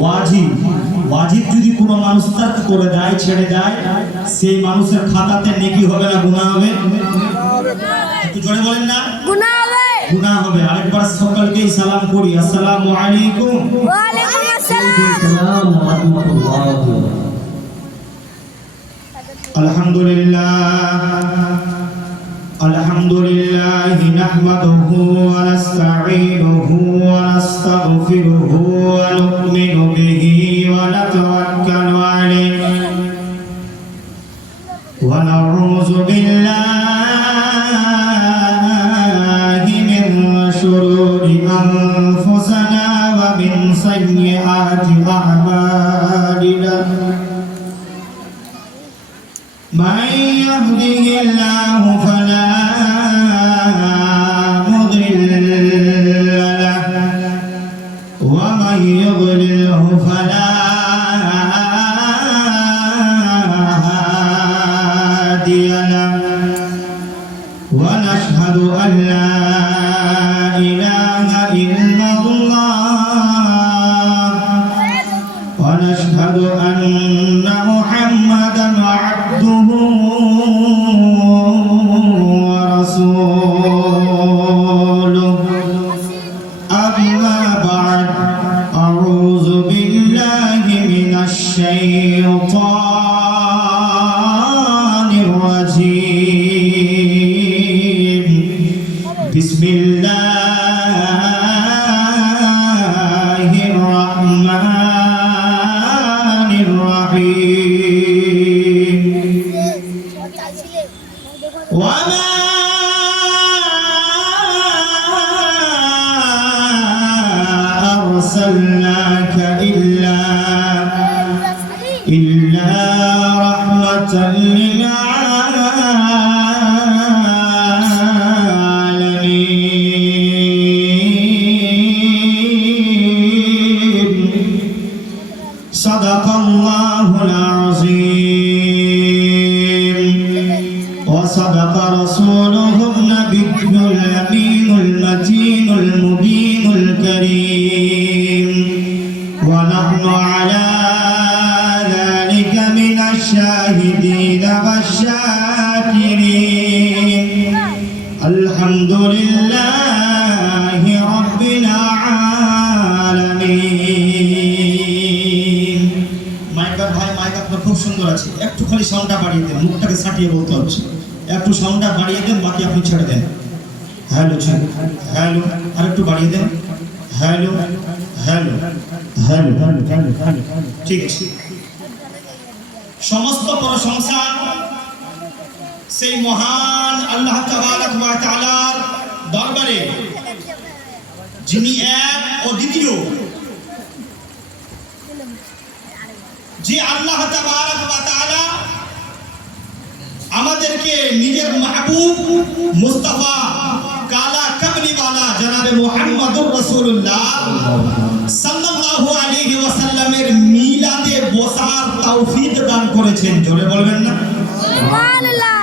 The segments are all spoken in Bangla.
ওয়াজিব ওয়াজিব যদি কোনো মানুষ তার্ক করে দেয়, ছেড়ে দেয়, সেই মানুষের খাতাতে নেকি হবে না গুনাহ হবে? একটু জোরে বলেন না, গুনাহ হবে। গুনাহ হবে। আরেকবার সকলকে সালাম করি, আসসালামু আলাইকুম। ওয়া আলাইকুম আসসালাম। আলহামদুলিল্লাহ নাহমাদুহু ওয়া নাস্তাঈনুহু ওয়া নাস্তাগফিরুহু ওয়া নু'মিনু বিহি ওয়া নাতাওয়াক্কালু আলাইহি ওয়া নাউযু বিল্লাহি মিন শুরুরি আনফুসিনা ওয়া মিন সাইয়্যাতি আ'মালিনা। من يهده الله فلا مضل له ومن يضلله فلا هادي له ونشهد أن لا إله إلا الله ونشهد أن محمدا عبده ورسوله. أما بعد، أعوذ بالله من الشيطان الرجيم. بسم الله الرحمن الرحيم. وما أرسلناك إلا رحمة للعالمين. صدق الله العظيم وصدق رسوله النبي الأمين المتين المبين الكريم. ونحن على ذلك من الشاهدين والشاكرين. الحمد لله رب العالمين. মাইকার ভাই, মাইক আপনার খুব সুন্দর আছে, একটু খালি সাউন্ডটা বাড়িয়ে দেন, মুখটাকে সাটিয়ে বলতে হচ্ছে। একটু সাউন্ডটা বাড়িয়ে দেন, বাকি আপনি ছেড়ে দেন। হ্যালো হ্যালো, আর একটু বাড়িয়ে দেন। হ্যালো হ্যালো হ্যালো, ঠিক আছে। সমস্ত প্রশংসা সেই মহান আল্লাহ তাবারক ওয়া তাআলার দরবারে, যিনি এক অদ্বিতীয়, যে আল্লাহ তাবারক ওয়া তাআলা আমাদেরকে নিজের মাহবুব মুস্তাফা কালা কামলিওয়ালা জনাবে মুহাম্মদুর রাসূলুল্লাহ সাল্লাল্লাহু আলাইহি ওয়াসাল্লামের মিলাদে বসার তৌফিক দান করেছেন। জোরে বলবেন না সুবহানাল্লাহ?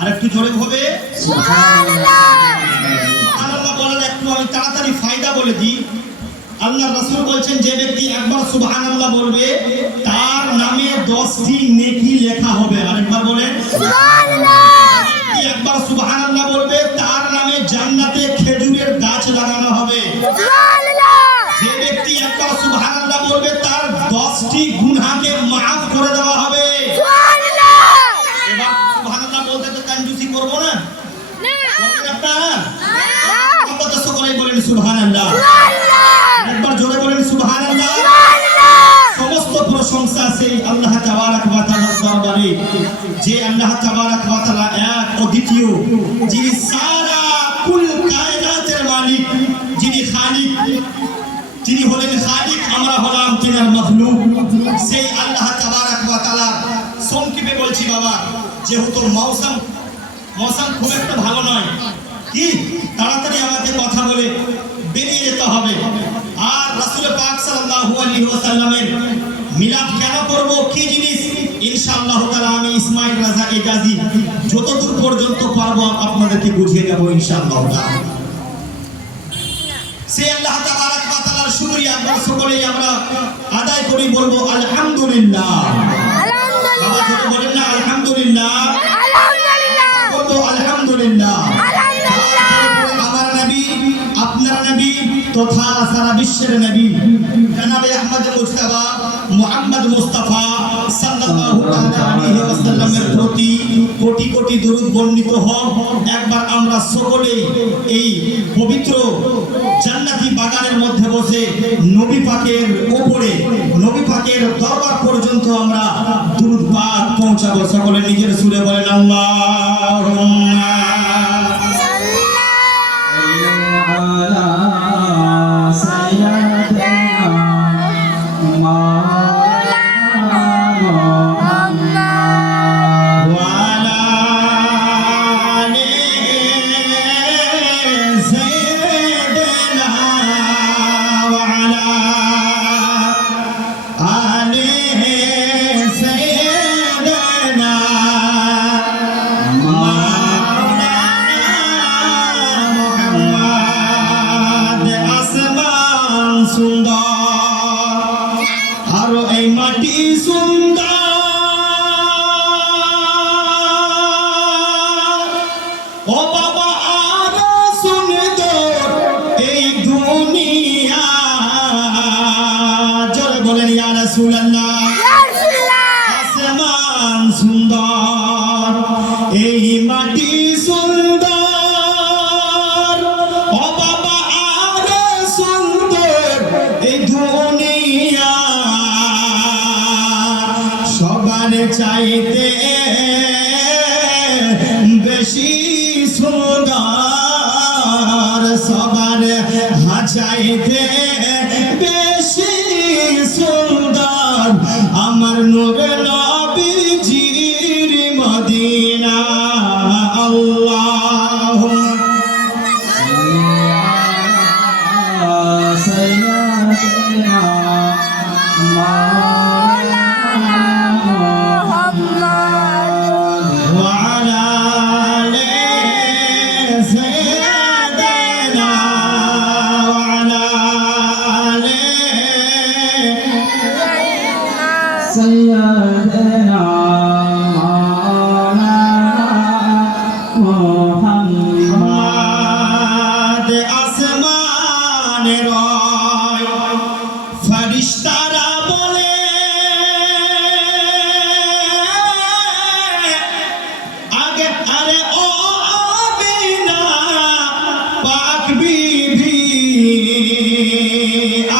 আর একটু জোরে হবে সুবহানাল্লাহ। সুবহানাল্লাহ বলার একটু আমি তাড়াতাড়ি ফায়দা বলে দিই। আল্লাহ রাসূল বলেছেন, যে ব্যক্তি একবার সুবহানাল্লাহ বলবে তার নামে 10টি নেকি লেখা হবে। আরেকবার বলেন সুবহানাল্লাহ। একবার সুবহানাল্লাহ বলবে তার নামে জান্নাতে খেজুরের গাছ লাগানো হবে। সুবহানাল্লাহ। যে ব্যক্তি একবার সুবহানাল্লাহ বলবে তার 10টি গুনাহকে maaf করে দেওয়া হবে। সুবহানাল্লাহ। এবার সুবহানাল্লাহ বলতে তো কঞ্জুসি করব না, না করবেন আপনারা? না, আমরা তো সকলেই বলেন সুবহানাল্লাহ। সুবহানাল্লাহ। একবার জোরে বলেন সুবহানাল্লাহ। সুবহানাল্লাহ। সমস্ত প্রশংসা সেই আল্লাহ তাবারক ওয়া তাআলার দরবারে, যে আল্লাহ তাবারক ওয়া তাআলা এক অদ্বিতীয়, যিনি সারা কুল কায়নাতের মালিক, যিনি খালিক, তিনি হলেন খালিক, আমরা হলাম তিনার মাখলুক। সেই আল্লাহ তাবারক ওয়া তাআলা সংক্ষেপে বলছি বাবা, যেহেতু মৌসুম খুব একটা ভালো নয়, কি তাড়াতাড়ি আমাকে কথা বলে বেরিয়ে যেতে হবে। আর রাসূল পাক সাল্লাল্লাহু আলাইহি ওয়াসাল্লামের মিলাদ কেন করব, কি জিনিস, ইনশাআল্লাহ তাআলা আমি ইসমাইল রাজা এজাজি যতদূর পর্যন্ত পারবো আপনাদেরকে বুঝিয়ে দেব ইনশাআল্লাহ তাআলা। সেই আল্লাহ তাবারক ওয়া তাআলার শুকরিয়া আমরা সকলেই আমরা আদায় করি, বলবো আলহামদুলিল্লাহ। বাবা যদি বলেন না আলহামদুলিল্লাহ, বলবো আলহামদুলিল্লাহ। আমার নবী, আপনার নবী তথা সারা বিশ্বের নবী জনাবে আহমদ মুজতবা মুহাম্মদ মুস্তাফা সাল্লাল্লাহু আলাইহি ওয়াসাল্লামের প্রতি কোটি কোটি দরুদ বর্ণিত হোক। একবার আমরা সকলে এই পবিত্র জান্নাতি বাগানের মধ্যে বসে নবী পাকের উপরে, নবী পাকের দরবার পর্যন্ত আমরা দরুদ পাক পৌঁছাবো। সকলে নিজের সুরে বলেন আল্লাহুম্মা আসমান সুন্দর, এই মাটি সুন্দর, ও বাবা আরো সুন্দর এই দুনিয়া, সবার চাইতে বেশি সুন্দর, সবার চাইতে বেশি সুন্দর আমার নূর নবীজির মদিনা। আল্লাহুম্মা সাইয়্যিদিনা মাওলানা মুহাম্মদ ওয়া আলা আলি সাইয়্যিদিনা ওয়া আলা আলি সাইয়্যিদিনা মাওলানা মুহাম্মদ। আসমানের ফেরেশতারা বলে আগে আরে ও আমিনা পাক বিবি,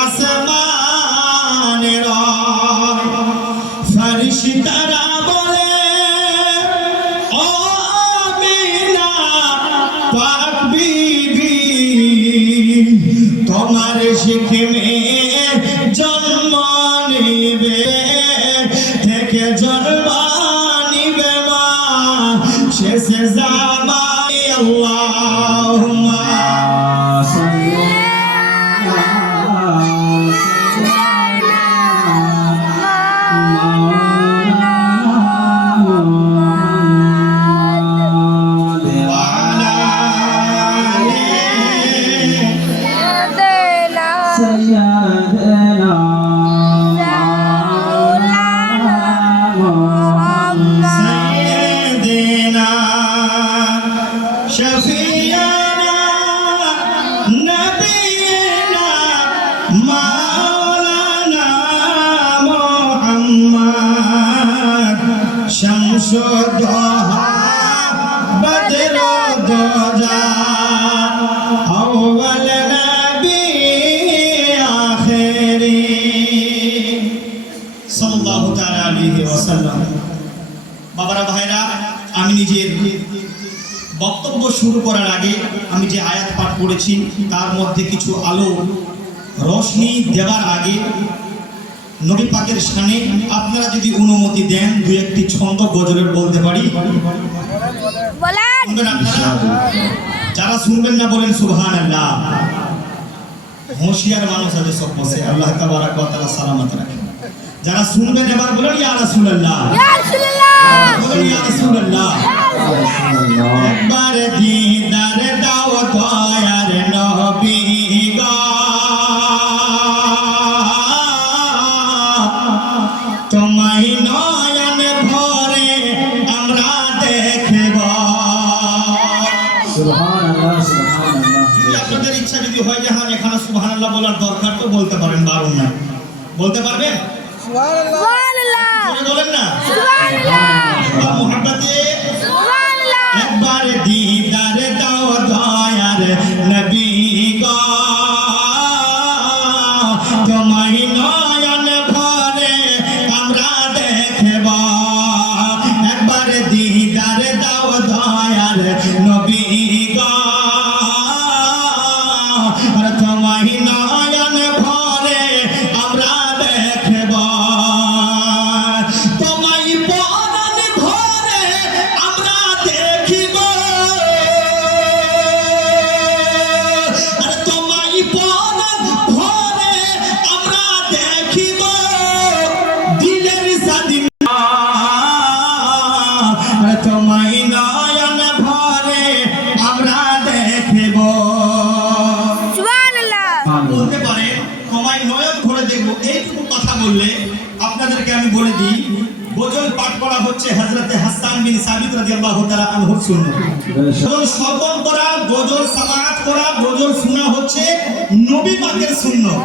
আসমানের ফেরেশতারা বলে ও আমিনা পাক বিবি, তোমার শিখমে জন্ম নিবে থেকে জন্ম নিবে মা শেষে জামাই। আল্লাহুম্মা سيدنا شفيعنا نبينا مولانا محمد شمس الضحى بدر الدجى أول نبي آخري সাল্লাল্লাহু তাআলা আলাইহি ওয়াসাল্লাম। বাবারা ভাইরা, আমি নিজের বক্তব্য শুরু করার আগে আমি যে আয়াত পাঠ করেছি তার মধ্যে কিছু আলো রোশনি দেওয়ার আগে নবী পাকের শানে আপনারা যদি অনুমতি দেন দু একটি ছন্দ গজলের বলতে পারি। শুনবেন আপনারা? যারা শুনবেন না বলেন সুবহানাল্লাহ। হোশিয়ার মানুষ আছে সব বসে, আল্লাহ তাবারাক ওয়া তাআলা সালামত রাখেন। যারা শুনবেন এবার বলেন ইয়া রাসূলুল্লাহ, ইয়া রাসূলুল্লাহ, বলেন ইয়া রাসূলুল্লাহ। একবার দিদার দাও দয়ার নবী গো, বলতে পারেন বারণ না, বলতে পারবেন? সুবহানাল্লাহ বলেন না সুবহানাল্লাহ মোহাম্মতে সুবহানাল্লাহ একবার দিদার দাও দয়ার নবী গো, তোমায় নয়ন ভরে আমরা দেখব। একবার দিদার দাও দয়ার নবী গো, তোমায় নয়ন ভরে আমরা দেখব। তোমায় পরাণ ভরে আমরা দেখিব, তোমায় পরাণ ভরে আমরা দেখিব। দিলের স্বাধীন তোমায় নয়ন ভরে আমরা দেখব। সুবহানাল্লাহ বলতে পারে তোমায় নয়ন ভরে দেখবো, এইটুকু কথা বললে আপনাদেরকে আমি বলে দিই, গজল পাঠ করা হচ্ছে হযরতে হাসান বিন সাবিত রাদিয়াল্লাহু তাআলা আনহুর সুন্নাহ। গজল শ্রবণ করা, গজল সামাআত করা, গজল শোনা হচ্ছে নবী পাকের সুন্নাহ।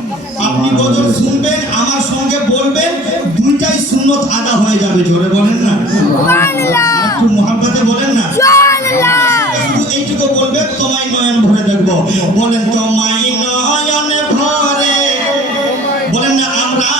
আপনি গজল শুনবেন, আমার সঙ্গে বলবেন, দুইটাই সুন্নাত আদা হয়ে যাবে। জোরে বলেন না সুবহানাল্লাহ একটু মুহাব্বতে বলেন না। সুবহানাল্লাহ শুধু এইটুকু বলবেন, তোমায় নয়ন ভরে দেখবো। বলেন তোমায় নয়ন ভরে, বলেন না আমরা